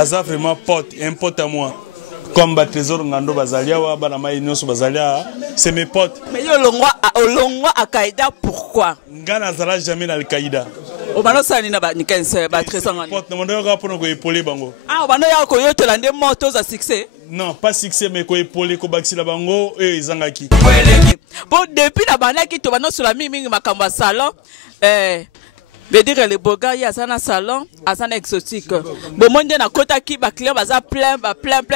Aza vraiment pote, un pote à moi. Comme Trésor Ngando Bazalia ou Banama Inos Bazalia, c'est mes potes. Mais yo longwa Al-Qaïda, pourquoi? Ngana Zala jamais Al-Qaïda. Obano Sani na ba Nikense ba Trésor Ngando. Pote, non on pour nous épauler bango. Ah obano ya ko yo tolande motos à succès. Non, pas succès mais ko épauler ko baxi la bango et izangaki. Bon depuis la bana qui to bano sur la mimi makamba salon veut dire les beaux gars, il y a un salon, un exotique. Bon, moi, je kota qui ba client baza plein.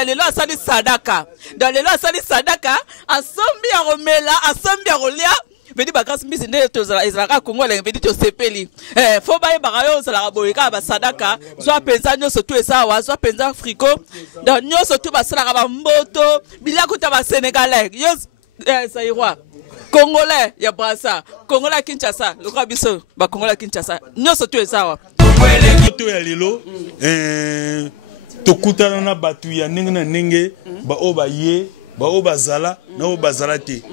Les lois sali sadaka. Dans les lois sali sadaka, asombi a romela, asombi a rolia. Veut dire ba grâce mise ne to za Israël Congo le veut dire to sepeli. Faut ba barayo za la boyika ba sadaka. Soit penza nyo surtout ça wa, soit penza friko. Dans nyo surtout ba sala ba mboto, bila kuta ba sénégalais. Yo ça ira. Congolais, ya brasa. Congolais Kinshasa, le grand biso, ba Congolais Kinshasa. Nyo sotu ezawa. To ya lelo, to kutana na batu ya ninge na ninge, ba oba ye, ba oba zala, na oba zalate.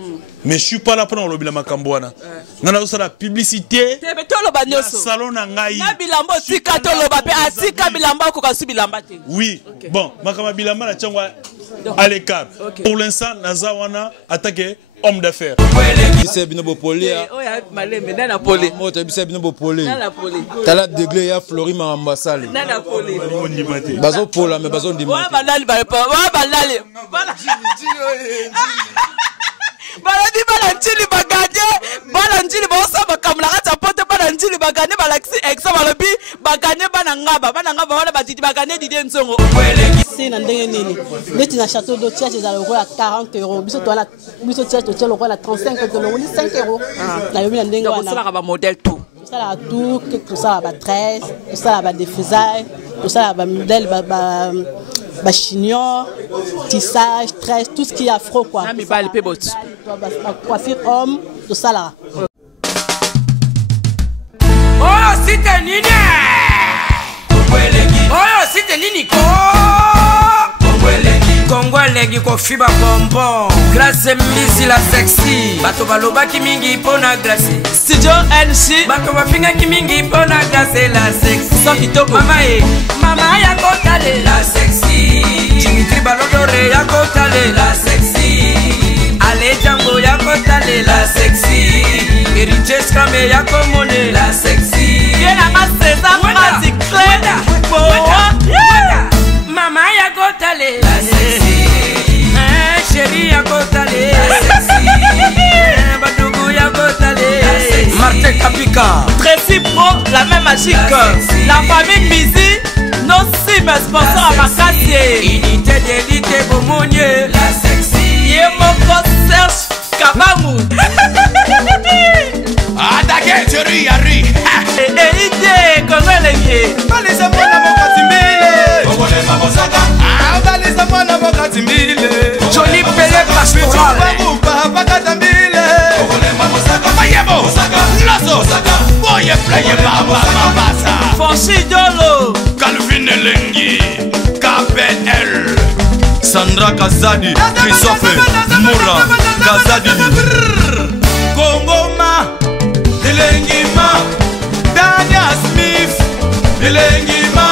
Mais je suis pas là pour le lobby la makambwana. Ngana osala publicité. Tebe to loba nyoso. Salon na ngai. Na bilambo tika to loba pe atika bilamba ko kasu bilamba te. Oui. Bon, makama bilamba na changwa à l'écart. Pour l'instant, nazawana attaqué homme d'affaires. C'est bien beau poli. Oh ya malembe na poli. Moi tu sais bien beau poli. Na poli. Tala degré ya Flori ma ambassade. Na poli. Bazo pola mais bazo ndima. Wa balali ba balali. Baladi balantili baganye, balantili bosa bakamla kata pote balantili baganye balaxi exa balobi baganye banangaba wala batiti baganye didie nzongo. C'est na ndenge nini. Neti na château d'eau tiage za loko ya 40 €. Biso to la biso tiage to loko la 35 €, 5 €. Na yobi na ndenge wana. Ça va ba modèle tout. Ça la tout, tout ça ba tresse, tout ça ba défrisaille, tout ça ba modèle ba chignon, tissage, tresse, tout ce qui est afro quoi. Na mi bal pe bot. Coiffure homme, tout ça là. Oh, c'était nini? Oh, c'était nini ko? Kongolegi ko fiba bonbon. Glace misi la sexy. Bato baloba ki mingi pona glace. Studio NC. Bato bafinga ki mingi pona glace la sexy. So kitoko. Mama ya kotale la sexy. Dimitri Balodore ya kotale la sexy. Ale Django ya kotale la sexy. Heritage Kame ya komone la sexy. Yena maseza magic clean. Mama ya kotale la sexy. Chérie ya kotale la sexy. Badougou ya kotale la sexy. Martin Kapika. Tracy Pro, la même magique. La famille Mizi, nos cibles sponsors à Makassie. Unité d'élite Bomonier la sexy. Yemoko Serge Kabamu. Attaquez, Thierry Yari. Idée, comment les Balisa mwana mokatimbile. Kongole mabosaka. Balisa mwana mokatimbile. Johnny Pelé pastoral. Babuka bakatambile. Kongole mabosaka. Mayebo. Lazo. Boye playe baba mabasa. Fonsi Dolo. Calvin Elengi. KPL. Sandra Kazadi. Christophe Moura. Kazadi. Kongoma. Elengi ma. Dania Smith. Elengi ma.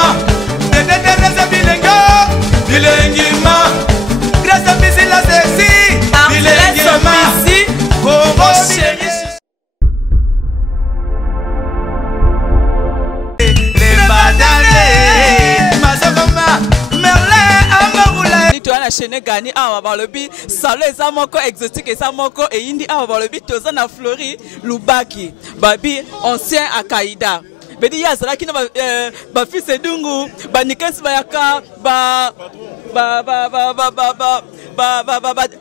Teresa Bilenga. Elengi ma. Grâce Misi la sexy. Elengi ma. Congo chéri. Les badalés. Mazokoma. Merlin Amaroula. Tu as la chaîne gagné à Balobi. Salon et ça moko exotique et ça moko et indi à Balobi. Tozan à Flori. Lubaki. Babi ancien à Kaïda. Bedi ya zala kina ba fils edungu ba nikens ba yaka ba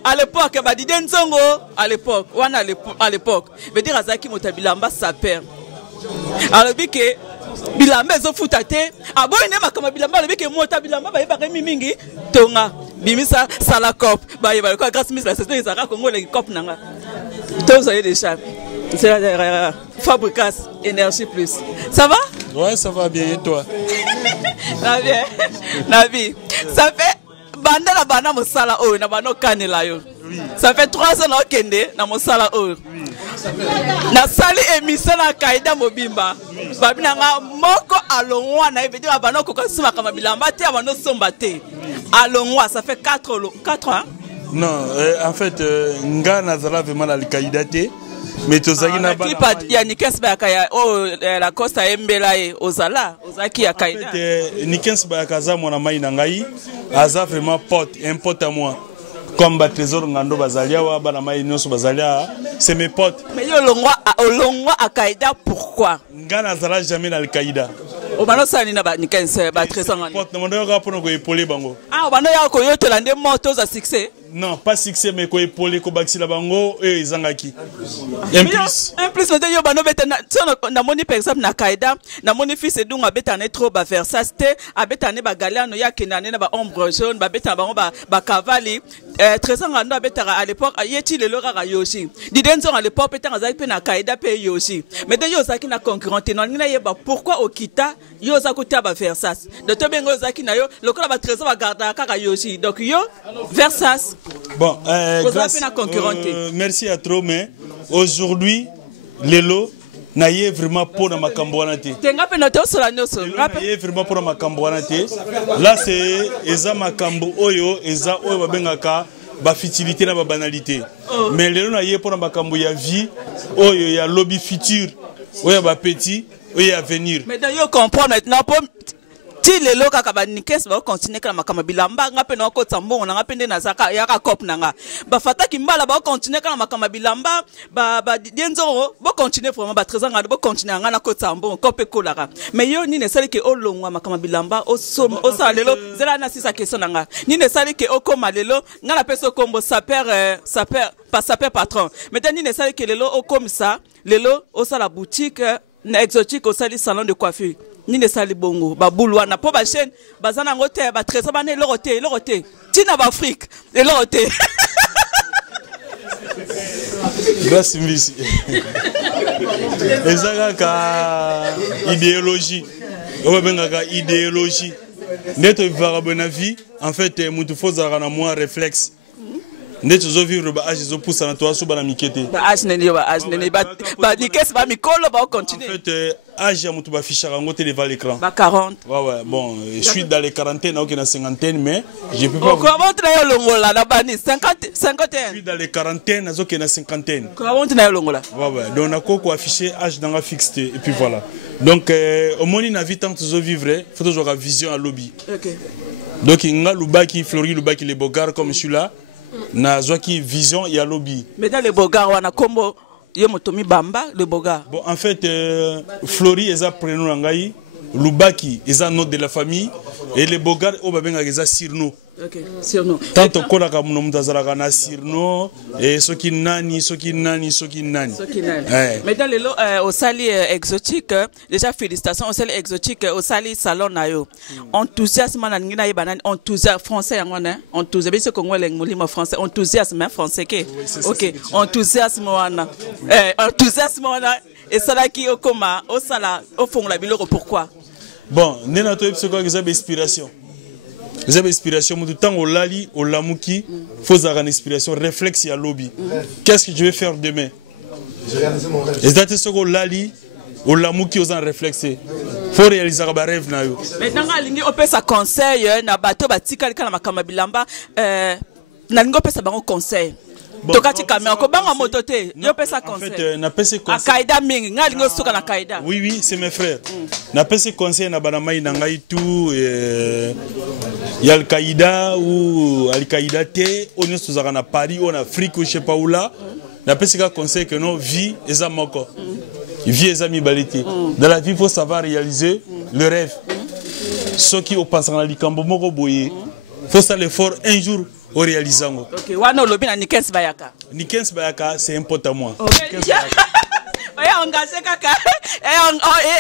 à l'époque ba diden zongo à l'époque wana à l'époque veut dire azaki motabilamba sa père alors bike bilamba ezo futa te aboyi ne makama bilamba bike motabilamba ba yeba mingi tonga bimisa sala cop ba yeba ko grâce mis la saison ezaka Congo le cop nanga tous avez déjà c'est la Fabricas Énergie Plus. Ça va? Ouais, ça va bien et toi? Ça bien. Nabi. Ça fait banda la banda mosala o na bano kanela yo. Ça fait 3 ans na kende na mosala o. na sali émission na Kaida Mobimba babinanga moko alongwa na veut dire abano ko kasima kama bilamba te abano somba te alongwa ça fait 4 ans. Non, en fait nga nazala vraiment la Kaida te mais tozaki na clip ya Nikens Bayaka ya la Costa Embela e ozala ozaki ya Kaida. En fait Nikens Bayaka za mona mai na ngai aza vraiment un pote à moi. Comme Trésor Ngando Bazalia ou Banamaï Noso Bazalia, c'est mes potes. Mais yo longwa à Kaida pourquoi? Ngana zala jamais dans Al-Qaïda. Obano sani na ba Nikens ba Trésor Ngando. Pote na mondo ga pono ko épauler bango. Ah obano ya ko yo to lande moto za succès. Non, pas succès mais ko épauler ko baxila bango et izangaki. En plus mais yo bano beta na moni par exemple na Kaida, na moni fils edunga beta na trop ba Versace te, abeta ne ba Galiano ya kenane na ba ombre jaune, ba beta bango ba Cavalli. Trésor Ngando abeta à l'époque yeti le lora Yoshi. Didenzo à l'époque beta ngazaki pe na Kaida pe Yoshi. Mais de yo zaki na concurrente non ngina yeba pourquoi Okita yo zakuti ba Versace. De to bengo zaki na yo lokola ba Trésor ba garda kaka Yoshi. Donc yo Versace. Bon, merci à trop, mais aujourd'hui, Lelo n'a y vraiment pour ma cambouanate. Vraiment pour ma cambouanate. Là, c'est Eza Makambo Oyo, Eza Oyo Bengaka, ba futilité na ba banalité. Mais Lelo n'a y pour ma cambo ya vie, Oyo ya lobby futur, Oyo ba petit, Oyo à venir. Mais d'ailleurs, comprendre maintenant pour ti lelo kaka ba Nikens ba continuer kala makama bilamba nga pe na ko tsambo nga pe na zaka ya ka cop nanga ba fata kimbala ba continuer kala makama bilamba ba dienzo ba continuer vraiment ba Trésor Ngando ba continuer nga na ko tsambo ko pe kolaka mais yo ni ne sali ke olongwa makama bilamba o sa lelo zela na sisa question nanga ni ne sali ke okoma lelo nga na peso kombo saper patron mais ni ne sali ke lelo okom ça lelo o sa la boutique na exotique au sali salon de coiffure ni ne sali bongo ba boulwa na po ba chaîne bazana ngote ba Trésor ba ne lorote tina ba Afrique et lorote grâce misi ezaka ka idéologie o benga ka idéologie neto vivra bonne vie en fait mutu foza na moi réflexe neto zo vivre ba âge zo poussa na toi so ba na mikete ba âge ne ba Nikens ba mikolo ba continuer en fait âge ya mutu ba fichara ngote devant l'écran ba 40 ouais bon je suis dans les quarantaines ou na cinquantaine mais je peux pas comment tu na longola na bani 50 je suis dans les quarantaines azoke na cinquantaine comment tu na longola ouais donc na ko afficher âge dans la fixé et puis voilà donc au moni na vie tant que zo vivre faut toujours avoir vision à lobby. OK donc nga lubaki Flori lubaki les bogards comme celui-là na zoki vision ya lobby. Mais dans les bogards wana kombo yo motomi bamba le boga. Bon en fait Flori eza prénom ngai, Lubaki eza nom de la famille et les bogards o babenga eza Sirno. OK, Sirno. Tant ko la ka muno mutazala na Sirno et soki nani. Mais dans les au sali exotique déjà félicitations au sali exotique au sali salon na yo. Enthousiasme na ngina yebana enthousiasme français yangona enthousiasme biso congolais ngolimo français enthousiasme français ke. OK, enthousiasme wana. Enthousiasme wana et ça là qui okoma au sala au fond la biloko pourquoi? Bon, nena to c'est quoi que inspiration. Vous avez inspiration, tout le temps au lali, au lamuki, faut avoir une inspiration, réflexe à lobby. Qu'est-ce que je vais faire demain? Et c'est ce que lali, au lamuki, aux en réflexer. Faut réaliser un rêve na yo. Maintenant, on peut sa conseil, na bateau batika kana makama bilamba, na lingo peut sa bango conseil. Tokati kamera ko banga motote yo pesa conseil. En fait na pesa conseil. Akaida mingi ngali ngo soka na kaida. Oui c'est mes frères. Na pesa conseil na bana mai na ngai tout ya Al-Qaïda ou Al-Qaïda te on est tous na Paris ou en Afrique ou je sais pas où là. Na pesa conseil que non vie eza moko. Vie eza mi balité. Dans la vie faut savoir réaliser le rêve. Ceux qui au pensant na likambo moko boye. Faut ça l'effort un jour au réalisant. OK, wana lobi na Nikens Bayaka. Nikens Bayaka, c'est un pote à moi. Engagé kaka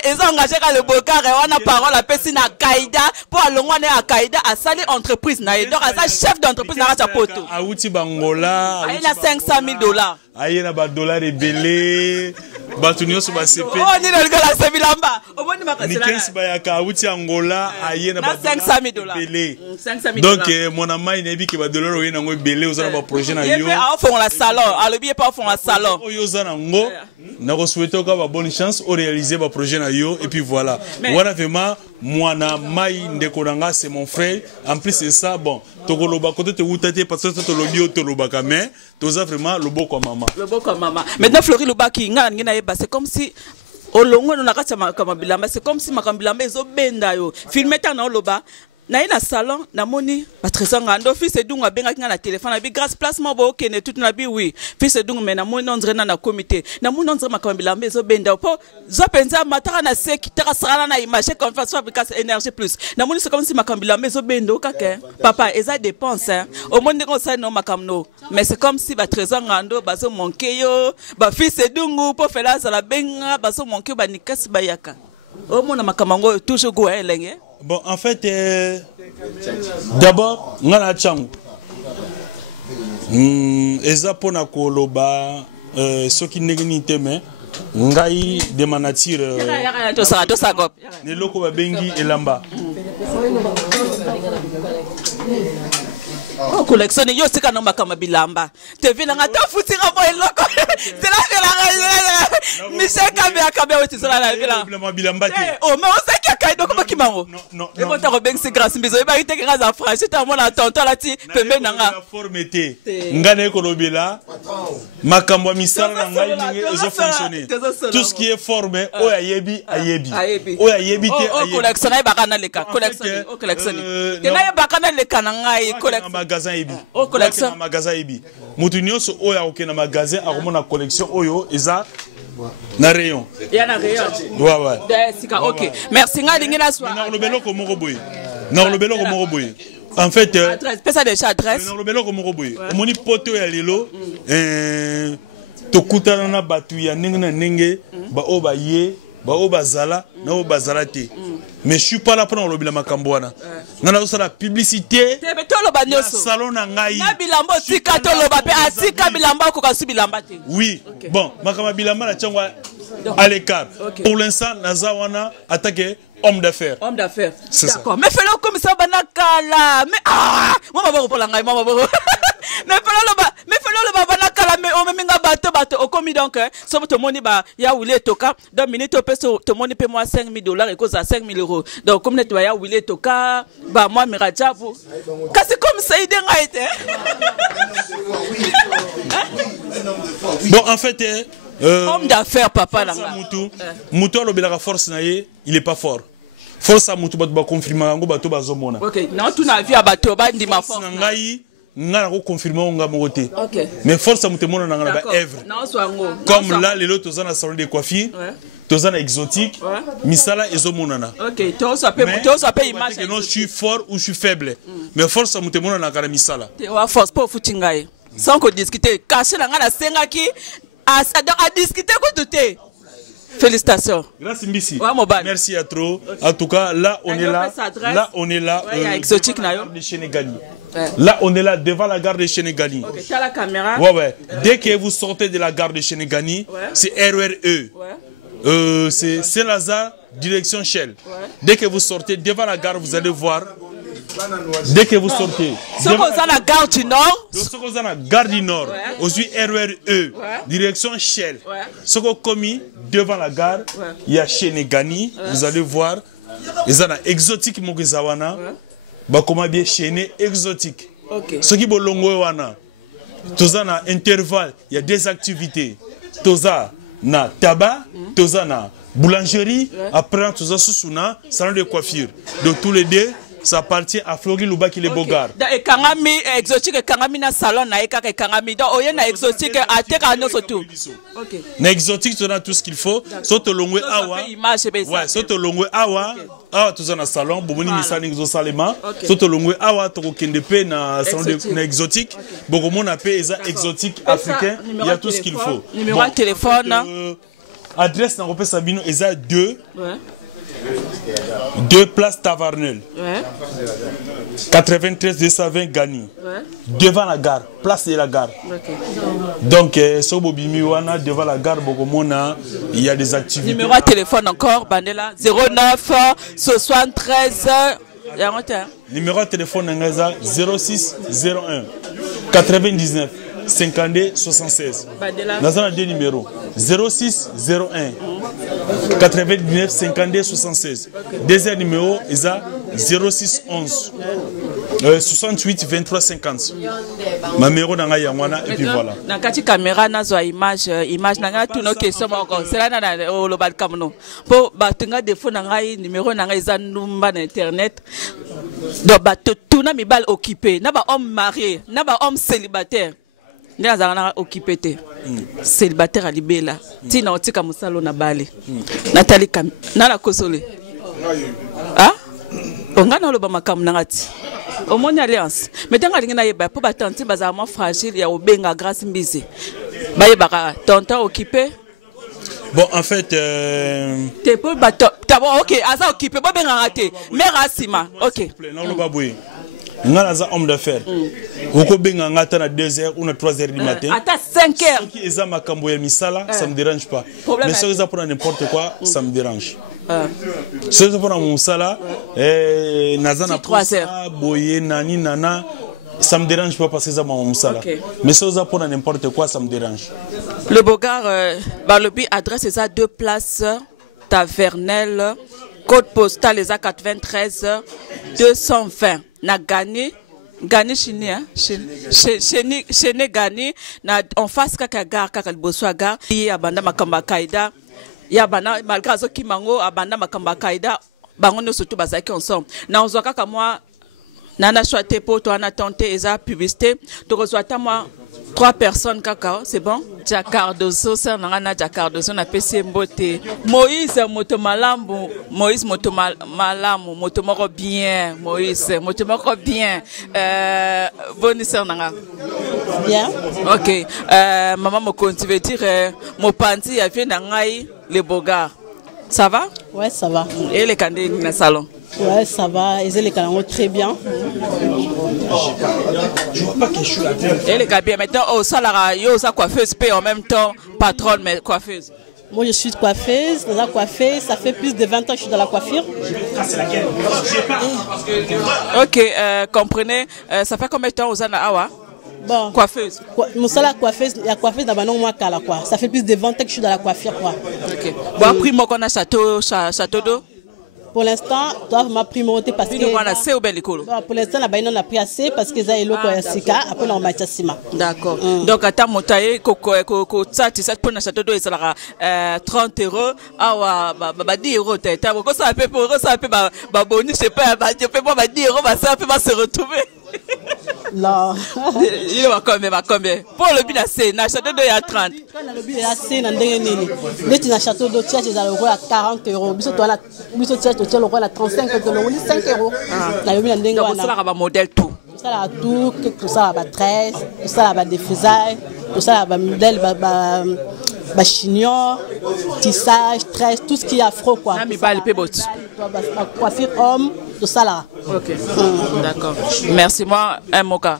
ils ont engagé le bokar et on a parole à pesi na Kaida pour alongwa na Kaida a sali entreprise na donc à chef d'entreprise na cha poto. A uti bangola. Il a $500,000. aye na ba dollar ebele bato nyonso ba sepe Oh ni na likola se bilamba omoni makasi ni na 15 ba ya kauti Angola aye na ba $500 ebele 500 donc mon amai na biki ba dollar oye na ngo ebele ozana ba projet na yo yepe a fond la salon alobi pas fond la salon oyo ozana ngo na ko souhaiter ka ba bonne chance au réaliser ba projet na yo et puis voilà voilà vraiment mwana mai ndeko nanga c'est mon frère en plus c'est ça bon tokoloba côté te wutate parce que to lobi to lobaka mais toza vraiment loboko mama maintenant Flori Lubaki ngana ngina yeba c'est comme si olongo na kati ya bilamba c'est comme si makambilamba ezobenda yo filmer ta na oloba na ina salon na moni ba trésor ngando fils edungu abenga kinga na téléphone na bi grâce placement bo okene tout na bi oui fils edungu mais na moni ondre na comité na moni ondre makambilamba ezobenda po zo penza mataka na seki tera sala na image confiance fabrication énergie plus na moni c'est comme si makambilamba ezobenda okake papa eza dépense hein au monde ko sa no makamno mais c'est comme si ba trésor ngando bazo manquer yo ba fils edungu po fela za la benga bazo manquer ba nikasi bayaka au monde makamango toujours go elenge. Bon, en fait, d'abord, ngana changu. Eza pona koloba soki negini teme ngai de ma nature. To sagop. Ne loko ba bengi elamba. Oh collectionne yo sika no makama bilamba. Te vina ngata futira bo eloko. Te la vela Michel Kabe akabe oti sala la vela. Bilamba te. Oh mais on sait qu'il y a kaito ko bakimango. Non. Et bon ta robeng c'est grâce mbizo e ba ite grâce à France. Ta mona tonton la ti pembe nanga. La forme te. Ngane ko lobela. Makambo misala na ngai ninge ezo fonctionner. Tout ce qui est formé o ya yebi ayebi. O ya yebi te ayebi. Oh collectionne ba kana leka collectionne. Oh collectionne. Te na ba kana leka na ngai collectionne. Magasin ebi. Oh collection. Magasin ebi. Mutu nyonso oya okena magasin akomona collection oyo eza na rayon. Ya na rayon. Ouais. Sika OK. Merci nga dingi na soir. Na lobelo ko moko boy. Na lobelo ko moko boy. En fait adresse, pesa déjà adresse. Na lobelo ko moko boy. Omoni poto ya lelo tokutana na batu ya ndenge na ndenge ba oba ye ba oba zala na oba zala te. Mais je suis pas là pour lobby la makambwana. Nana osala publicité. Salon na ngai. Na bilambo tika to loba pe atika bilamba ko kasu bilamba te. Oui. Bon, makama bilamba na changwa à l'écart. Pour l'instant nazawana attaqué homme d'affaires. Homme d'affaires. D'accord. Mais fais-le comme ça banakala. Mais moi ba pour la ngai moi ba. Mais fais-le ba banakala mais on me nga bato au commis donc so to moni ba ya wule toka dans minute au peso to moni paie moi $5,000 et cause à 5,000 €. Donc comme net ya wule toka ba moi mirajabu. Kasi comme ça ide ngaite. Bon en fait homme d'affaires papa là. Mutu lobelaka force na ye, il est pas fort. Force à mutu bato ba confirmer ngo bato bazomona. OK, non tu na vie à bato ba ndima force. Ngai ngana ko confirmer nga mokote. OK. Mais force à mutu mona na ba Èvre. Comme là les autres tozana salon de coiffure. Tozana exotique. Misala ezomonana. OK, to so pe image. Non, je suis fort ou je suis faible. Mais force à mutu mona na kana misala. Te wa force pour futingai. Sans qu'on discuter, cacher la ngana senga ki à discuter quoi tout est. Félicitations. Grâce Mbisi. Merci à trop. En tout cas, là on est là. Là on est là. Exotique nayo. De Sénégali. Là on est là devant la gare de Sénégali. OK, tu as la caméra. Ouais. Dès que vous sortez de la gare de Sénégali, c'est RERE. C'est Saint-Lazare direction Shell. Dès que vous sortez devant la gare, vous allez voir. Dès que vous sortez. Ce qu'on a la gare du Nord. Ce qu'on a la gare du Nord. Aujourd'hui RERE. Direction Shell. Ce qu'on a commis devant la gare, il y a Sénégali. Vous allez voir. Il y a exotique Mogizawana. Bah comment bien chaîné exotique. Ce qui est longo wana. Toza na intervalle, il y a des activités. Toza na tabac, toza na boulangerie, après toza susuna, salon de coiffure. Donc tous les deux, ça appartient à Flori Lubaki les Bogards. Et Kangami exotique et Kangami na salon na eka et Kangami donc oye na exotique à teka no surtout. OK. Na exotique tu as tout ce qu'il faut, soto longwe awa. Ouais, soto longwe awa. Ah, tout ça na salon, bomoni misani exo salema. Soto longwe awa to kende pe na salon de exotique. Beaucoup mon appelle eza exotique africain, il y a tout ce qu'il faut. Numéro de téléphone. Adresse na repère Sabino eza 2. 2 places Tavarnel. Ouais. 93 220 Gani. Ouais. Devant la gare, place de la gare. Ok. Donc, Sobobimiwana, devant la gare, Bogomona, il y a des activités. Numéro de téléphone encore, Bandela 09 73. Numéro de téléphone 06 01 99 52 76. Nous avons deux numéros 06 01 99 52 76. Deuxième numéro est 06 11 68 23 50. Ma numéro dans la Yamwana et puis voilà. Dans la caméra, nous avons image dans toutes nos questions encore. C'est là dans le bas de Cameroun. Pour batunga des fois dans la numéro dans la numba internet. Donc tout na mi bal occupé, na ba homme marié, na ba homme célibataire. Nous avons occupé célibataire à Libéla. Si nous avons un salon na Bali. Nathalie Kam, na la Kosole. Ah? On a le bamakam nangati. Au moins alliance. Mais tant que nous avons pour battre bazarement fragile, il y a au benga grâce mbisi. Baye baka tonton occupé. Bon, en fait, t'es pour battre. Ok, asa occupé. Bon benga raté. Mais Rassima. Ok. Non le baboué. Nous avons un homme d'affaires. Vous pouvez à 2h ou à 3h du matin. À 5h. Si vous avez ça ne me dérange pas. Mais si vous avez n'importe quoi, ça me dérange. Si vous avez mon salaire, ça me dérange pas parce que ça mon salaire. Mais si vous avez n'importe quoi, ça me dérange. Le Bogar, Balobi adresse ça 2 places Tavernel, code postal les A93 220. Na gagné chini chene gagné na en face kaka gare kaka liboso gare ya banda makamba kaida ya bana malgré zo kimango abanda makamba kaida bango no surtout bazaki ensemble na onzo kaka moi nana choité pour toi na tenté eza publicité to reçoit moi 3 personnes kaka c'est bon Jacardoso ça na Jacardoso na PC mbote Moïse motomalambu Moïse motomalamu motomoko bien Moïse motomoko bien bonne sœur nanga bien OK maman mokonzi veut dire mopanzi ya vie nangai le Bogar ça va ouais ça va et les candidats na salon ouais ça va ils les canons très bien. Je vois pas quelque chose à dire. Et les gars, bien maintenant, au salaire, il y a aussi coiffeuse, paye en même temps, patronne, mais coiffeuse. Moi, je suis coiffeuse, dans la coiffeuse, ça fait plus de 20 ans que je suis dans la coiffure. Ok, comprenez, ça fait combien de temps aux Awa? Bon. Coiffeuse. Mon salaire coiffeuse, la coiffeuse dans mon moi quoi. Ça fait plus de 20 ans que je suis dans la coiffure, quoi. Ok. Bon, après, moi, on a château d'eau. Pour l'instant, toi, ma primauté parce que. Pour l'instant, on a pris assez parce que ça est loco à Sika, après on a Sima. D'accord. Donc, à ta montagne, ça, tu sais, pour le château d'eau, il sera 30 €. Ah, bah, 10 €. T'as beaucoup ça, un peu pour eux, ça, un peu, bah, bonus, je sais pas, bah, tu fais pas, 10 €, bah, ça, un peu, va se retrouver. Non. Il va combien? Pour le but c'est na château d'eau il y a 30. Quand le but c'est na ndenge nini. Mais tu na château d'eau tu as le roi à 40 €. Biso toi la biso tu as le roi à 35 €, on dit 5 €. Na yobi na ndenge wana. Ça va modèle tout. Ça la tout, tout ça va 13, tout ça va défrisaille, tout ça va modèle ba chignon, tissage, tresse, tout ce qui est afro quoi. Na mi bal pe bot. Coiffure homme, tout ça là. OK. D'accord. Merci moi un moka.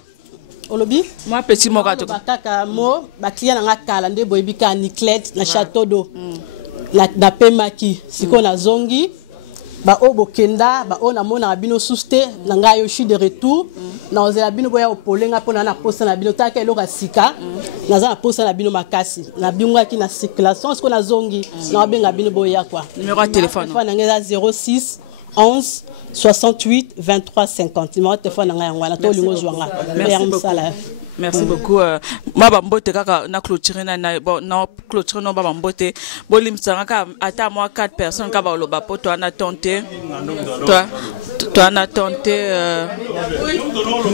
Olobi? Moi petit moka to. Kaka mo, ba client nga kala nde boyebi ka Niclette na château d'eau. Na Pemaki, siko na zongi. Ba obo kenda, ba ona mona bino suste, na nga yo shi de retour. Na ozela bino boya opolenga pona na posa na bino taka elo kasika. Na za na posa na bino makasi. Na binga ki na circulation, siko na zongi. Na benga bino boya quoi. Numéro de téléphone. Téléphone nga 06 11 68 23 50. Numéro de téléphone nga ngwana to lingo zwanga. Merci beaucoup. Ma bambote kaka na clôturer na clôturer no bambote. Bolim sanga ata moi 4 personnes ka ba loba po toi na tenté. Toi na tenté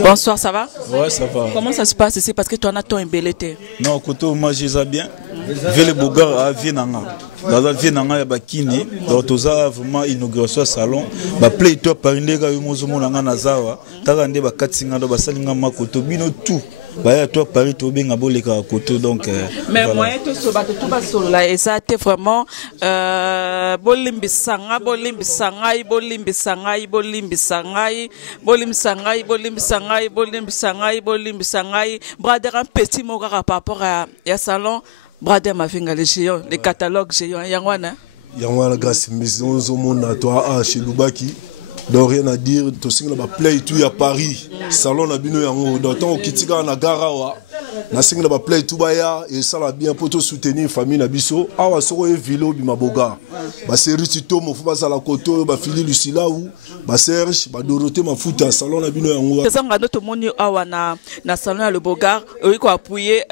Bonsoir, ça va? Ouais, ça va. Comment ça se passe ici parce que toi na ton embelleté? Non, écoute, moi je les ai bien. Vele Bogar a Vienanga. Dans Vienanga ya bakini, donc toza vraiment inauguration salon, ba play toi par ndega yumozo monanga nazawa, taka nde ba katsinga do basalinga makoto bino tout. Bah toi Paris to benga boleka koto donc mais moi tout so bato tout ba solo là et ça était vraiment bolimbisanga brother un petit mot par rapport à ya salon brother ma finga les géants les catalogues géants yangwana grâce maison au monde toi chez Lubaki. Donc rien à dire, tu sais que la play tout à Paris, salon na bino yango, dans ton kitika na garawa, na singa la play tout baya et ça la bien pour te soutenir famille na biso, awa soko e vilo bimaboga. Ba Serutito mo fuba sala koto, ba Fili Lucila ou ba Serge, ba Dorothée mafuta salon na bino yango. C'est ça ngando to moni awa na salon ya le Bogar, oi ko appuyer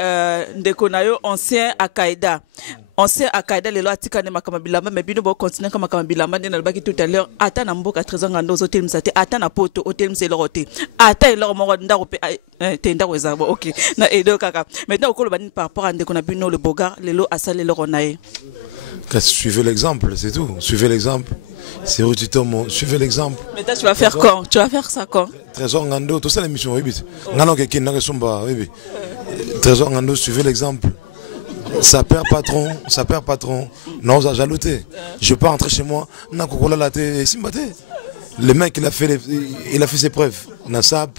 ndeko na yo ancien Akaida. Ancien Akaida les lois tika ne makamabilamba mais bino bo continuer comme makamabilamba na baki tout à l'heure ata na mboka 13 ans ngando zo telim sate ata na poto hotel mse lorote ata eloro mo ndako pe tenda weza bo OK na edo kaka maintenant okolo bani par rapport à ndeko na bino le Bogar lelo asale loro nae. Suivez l'exemple, c'est tout. Suivez l'exemple. C'est Rutito, suivez l'exemple. Mais toi, tu vas faire quand? Tu vas faire ça quand? Trésor Ngando, tout ça l'émission, oui. Ngando quelqu'un n'a que oui. Trésor Ngando, suivez l'exemple. Ça perd patron. Non, ça jalouté. Je peux rentrer chez moi. Na kokola la té simbate. Le mec il a fait ses preuves. Na sap,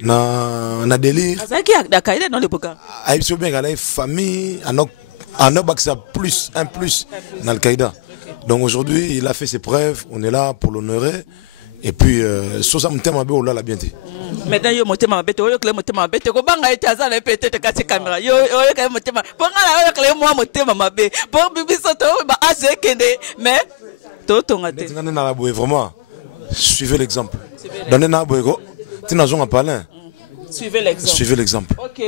na délire. Ça qui a Akaida dans le Bogar. Ah, il faut bien qu'il famille, un plus dans Al-Qaïda. Donc aujourd'hui, il a fait ses preuves, on est là pour l'honorer. Et puis, sur ça, on a la bien dit. Maintenant, yo monte ma bête, yo clé monte ma bête, ko banga ete azala peut-être kati caméra. Yo clé monte ma. Pour nga yo clé moi monte ma bête. Pour bibi soto ba ase kende, mais to ngate. Ngane na la boye vraiment. Suivez l'exemple. Donnez na boye ko. Tina zonga palin. Suivez l'exemple. OK.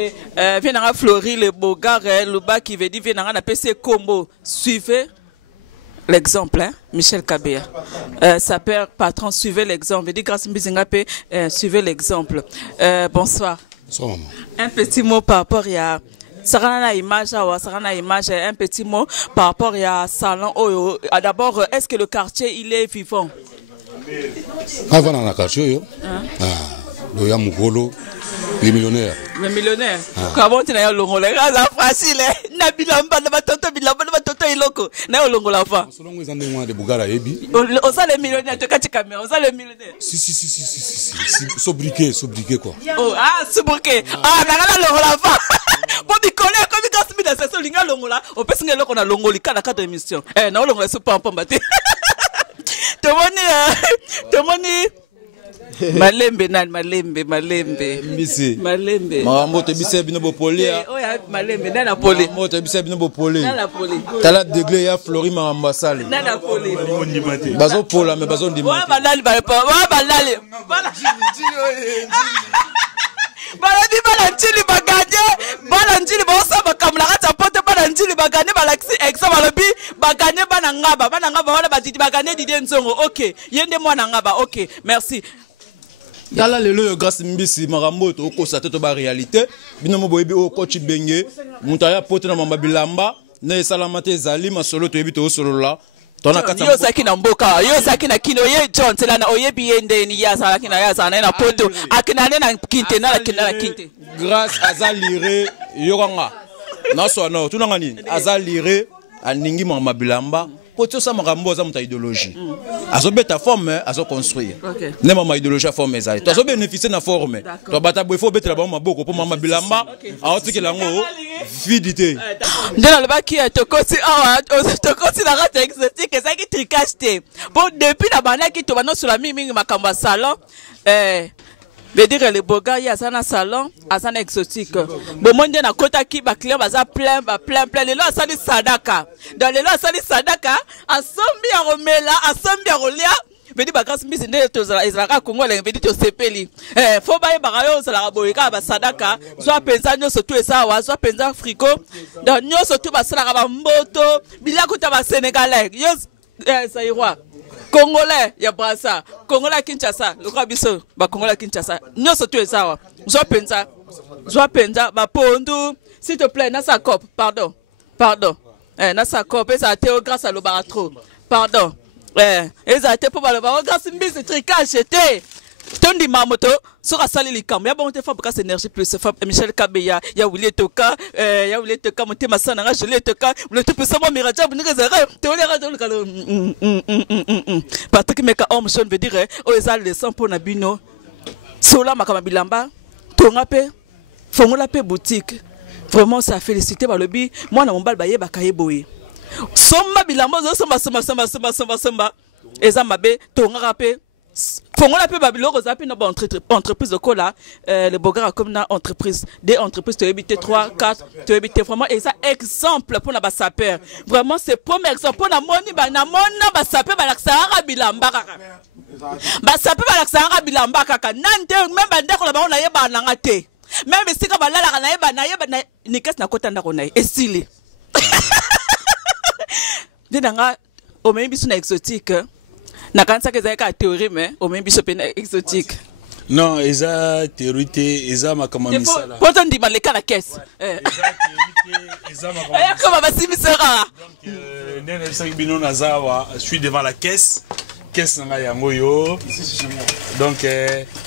Viens Fleury le Bogar le bas qui veut dire viens na PC combo. Suivez l'exemple, hein? Michel Kabea. Sa père patron, suivez l'exemple. Je dis grâce à suivez l'exemple. Bonsoir. Bonsoir, maman. Un petit mot par rapport à Sarana image, un petit mot par rapport à salon. D'abord, est-ce que le quartier il est vivant? Avant dans le quartier, il y a Moukolo. Les millionnaires. Les millionnaires. Comment tu as longo les gars facile na bilamba na batoto iloko na longo la fa. Selon les endroits de Bougara ebi. On ça les millionnaires te kati caméra, on ça les millionnaires. Si. Sobriquet quoi. Oh sobriquet. Na longo la fa. Pour bicoler comme quand mi dans cette linga longo là, on peut singa loko na longo li kana cadre émission. Na longo la super pamba te. Tomoni Malembe. Mbisi. Marambo te bise bino bopolia. Malembe na poli. Marambo te bise bino bopolia. Na poli. Tala degle ya Flori Maramba Sale. Na poli. Bazo pola mais bazo ndima. Wa balali. Baladi balantili baganye bosa bakamla kata pote balantili baganye balaxi exa balobi baganye banangaba wala badidi baganye didie nzongo. OK. Yende mwana ngaba. OK. Merci. Tala lelo yo grâce mbisi marambo to ko sa to ba réalité bino mo boyebi o coach benge mutaya pote na mamba bilamba na salamate zali masolo to yebi to solo la tona kata yo saki na mboka yo saki na kino ye John tela na oyebi yende ni ya sala kina ya sana na poto akina na kinte na kinte grâce azalire yoranga na so na tunanga ni azalire aningi mamba bilamba poto sa marambo za muta idéologie azo beta forme azo construire ne mama idéologie forme za to azo bénéficier na forme to bata bo faut betela ba maboko po mama bilamba aotikela ngo fidité ndela le baki tokosi tokosi la rate exotique ça qui tricage te bon depuis la bana qui to bano sur la mingi makamba salon veut dire le Bogar ya sana salon asana exotique bon monde na kota ki ba client baza plein les lois asali sadaka dans les lois asali sadaka asombi ya romela asombi ya rolia veut dire ba grâce mbisi nde to za Israël Congo la veut dire to sepeli faut ba ba yo za la boyika ba sadaka soit pensa nyoso to esa wa soit pensa friko dans nyoso to ba sala ba mboto bila kuta ba sénégalais yo ça ira Congolais ya Brassa, Congolais Kinshasa, le roi biso, ba Congolais Kinshasa. Nyoso tu ezawa. Zo penza ba pondu, s'il te plaît, na sa cop, pardon. Pardon. Na sako pe ça te grâce à l'obara trop. Pardon. Ça te pour le bar grâce mbisi tricage était. Tondi mamoto sera salé les cam. Ya bon te fa pour énergie plus fa Michel Kabeya, ya Willy Toka, ya Willy Toka monte masana ga gelé Toka, le tout ça moi miraja bu ngeza te ole ga kalo. Patrick Meka homme son veut dire o ezal le sang pour na bino. Sola makama bilamba, tonga pe, fongola pe boutique. Vraiment ça félicité par le bi. Moi na mon bal baye bakaye boye. Somba bilamba zo somba. Eza mabe tonga pe. Fongola pe babiloko zapi na entreprise de cola le bogara comme na entreprise des entreprises to habiter 3 4 to habiter vraiment et ça exemple pour na ba sapeur. Vraiment c'est premier exemple pour na moni ba na mona ba sapeur ba laksara bilamba kaka. Ba sapeur ba laksara bilamba kaka. Nande même ba ndeko la ba na yeba na ngate. Même si ka ba la na yeba na ni kes na kota ndako na esili. Dinanga o même bisu na exotique. Na kanisa ke zaka théorie mais au même biso pena exotique. Non, eza théorie, eza makama misala. Pourtant dit maleka la caisse. Eza makama. Aya comme basimi sera. Donc nene sa bino nazawa, je suis devant la caisse. Caisse nga yango yo. Donc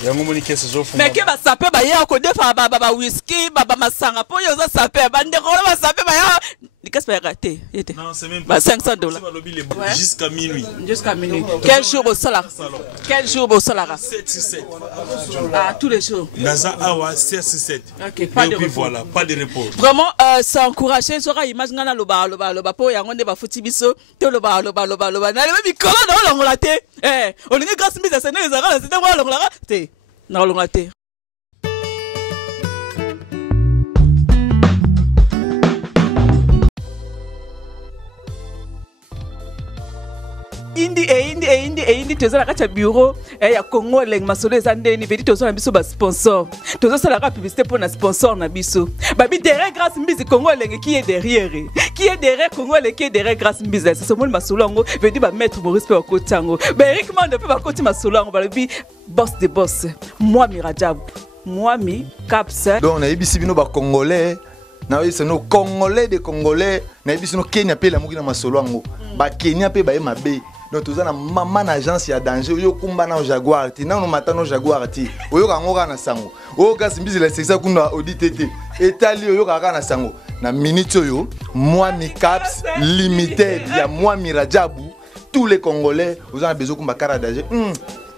yango moni caisse zo fuma. Mais ke ba sapé ba ya ko defa ba whisky, ba masanga po yo za sapé ba ndeko ba sapé ba ya. Ni casse pas raté. Non, c'est même pas $500. Jusqu'à minuit. Jusqu'à minuit. Quel jour au salaire? Quel jour au salaire? 7-7. Ah, tous les jours. Naza awa 7-7. OK, pas de repos. Voilà, pas de repos. Vraiment ça encourager sera image ngana loba po yango nde ba futi biso te loba na le mikolo na longola te olingi grâce mise à sene ezara c'est moi longola te na longola te. Indi tozala kati ya bureau ya Congo leng masolo eza ndeni vedi tozala biso ba sponsor tozosala ka publicité pour na sponsor na biso babi derrière grâce mbizi Congo leng qui est derrière Congo leng qui est derrière grâce mbizi c'est ce monde masolo ngo vedi ba maître Maurice pe okotango ba Eric Mande pe ba koti masolo ngo babi boss de boss moi Mirajab moi mi caps donc na yebisi bino ba congolais na yebisi no congolais de congolais na yebisi no Kenya pe la muki na masolo ngo ba Kenya pe ba mabe. Donc tout ça na maman agence ya danger yo kumba na Jaguar ti na no matano Jaguar ti oyo kangoka na sango oyo kasi mbizi la sexa kuna auditete etali oyo kaka na sango na minute oyo moi mi caps limited ya moi Mirajabu tous les Congolais vous avez besoin kumba kara danger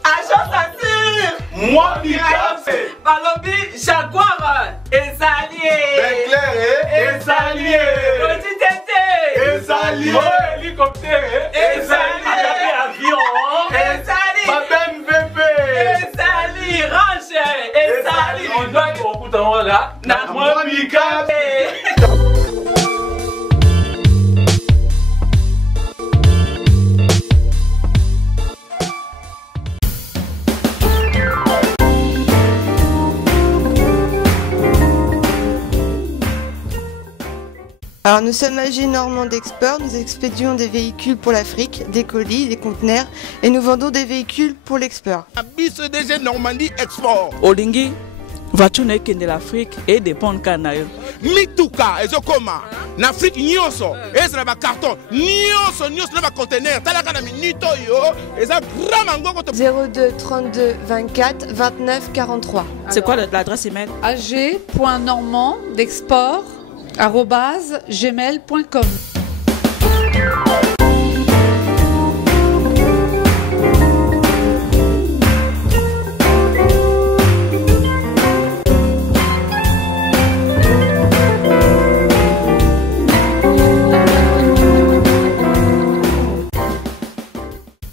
agence assure moi mi caps balobi Jaguar ezalié ben clair ezalié auditete ezalié hélicoptère ezalié avion ezali babem VP ezali range ezali on doit okuta là na moi mi caps. Alors nous sommes AG Normand Export, nous expédions des véhicules pour l'Afrique, des colis, des conteneurs et nous vendons des véhicules pour l'export. Abyss DG Normandie Export. Olingi, voiture n'est de l'Afrique et des ponts canaïs. Mituka, ezokoma. En Afrique, nyonso, ezra ba carton, nyonso na ba conteneur, talaka na minito yo, eza grand mango 02 32 24 29 43. C'est quoi l'adresse email? ag.normandexport@gmail.com.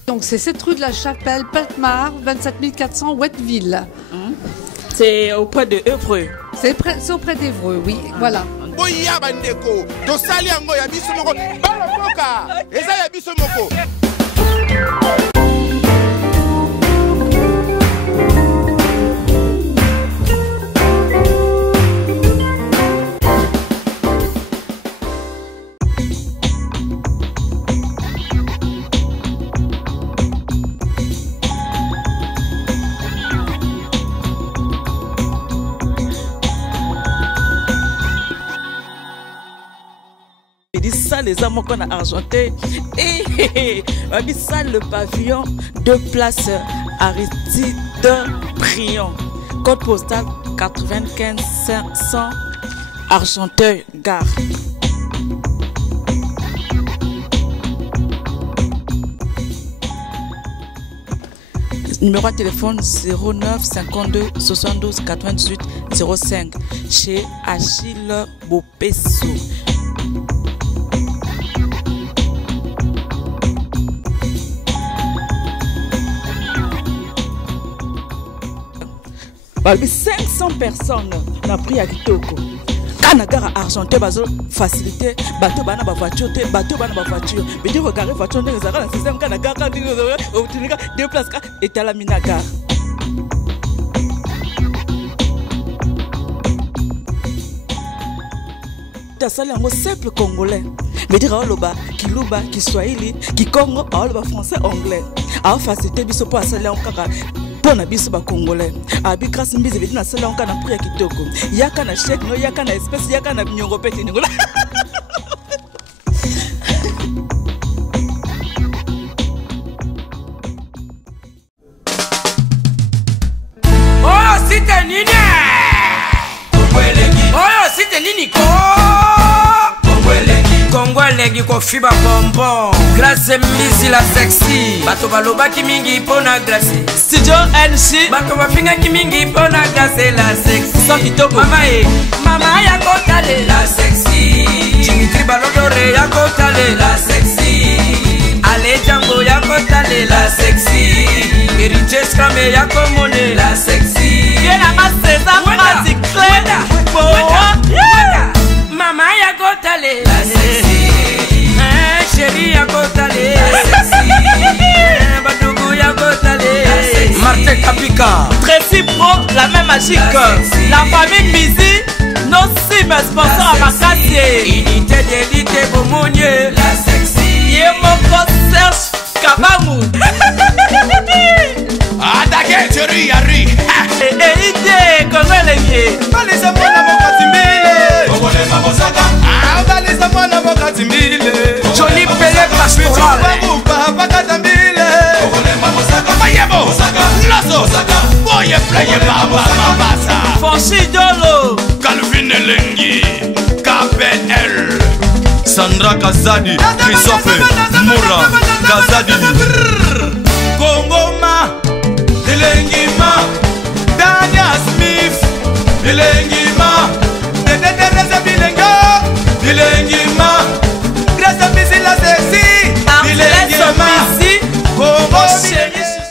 Donc c'est cette rue de la Chapelle, Peltmar, 27 400 Ouetteville. C'est auprès de Évreux. C'est auprès d'Évreux, oui, voilà. Oya bandeko, tosali yango ya biso moko, balokoka, eza ya biso moko. salle les hommes qu'on a argenté. Et ça le pavillon, 2 places Aristide Briand. Code postal 95 500 Argenteuil Gare. Numéro de téléphone 09 52 72 98 05 chez Achille Bopesso. Balbi 500 personnes n'a pris à Kitoko. Quand la gare argenté bazo facilité bateau bana ba voiture te bateau bana ba voiture mais dire regarder voiture dans le système quand la gare au tunika 2 places et à la mina gare. Tasali un simple congolais mais dire oloba kiluba kiswahili kikongo oloba français anglais a facilité biso pour asali encore pour na biso ba congolais abi grâce mbize beti na sala onka na prix ya kitoko yaka na chèque no yaka na espèce yaka na nyongo pete ningola oh site nini oh site nini ko Kongolegi ko fiba bonbon Glace misi la sexy Bato balobaki mingi pona glace Studio NC Bato bafingaki mingi pona glace la sexy Sans kitoko Mama ya kotale la sexy Dimitri Balodore ya kotale la sexy Ale Django ya kotale la sexy Heritage Scramé ya komone la sexy Yena ma César Mazi Clé Mama ya kotale la sexy Chérie ya kotale la sexy Badougou ya kotale la sexy Martin Kapika Tracy Pro, la même magique la famille Mizi nos cimes sponsors à Makassie Unité d'élite Bomonye la sexy Yemoko Serge Kabamou Adake chérie yari Ide Kongolegi Balisa mwana mokati mbile Kongole mabosaka Balisa mwana mokati mbile Johnny Pele Pastoral Bakata mbile Kongole mabosaka Mayebo Loso Boye pleye baba mabasa Fonchi Dolo Calvin Elengi KPL Sandra Kazadi Christophe Moura Kazadi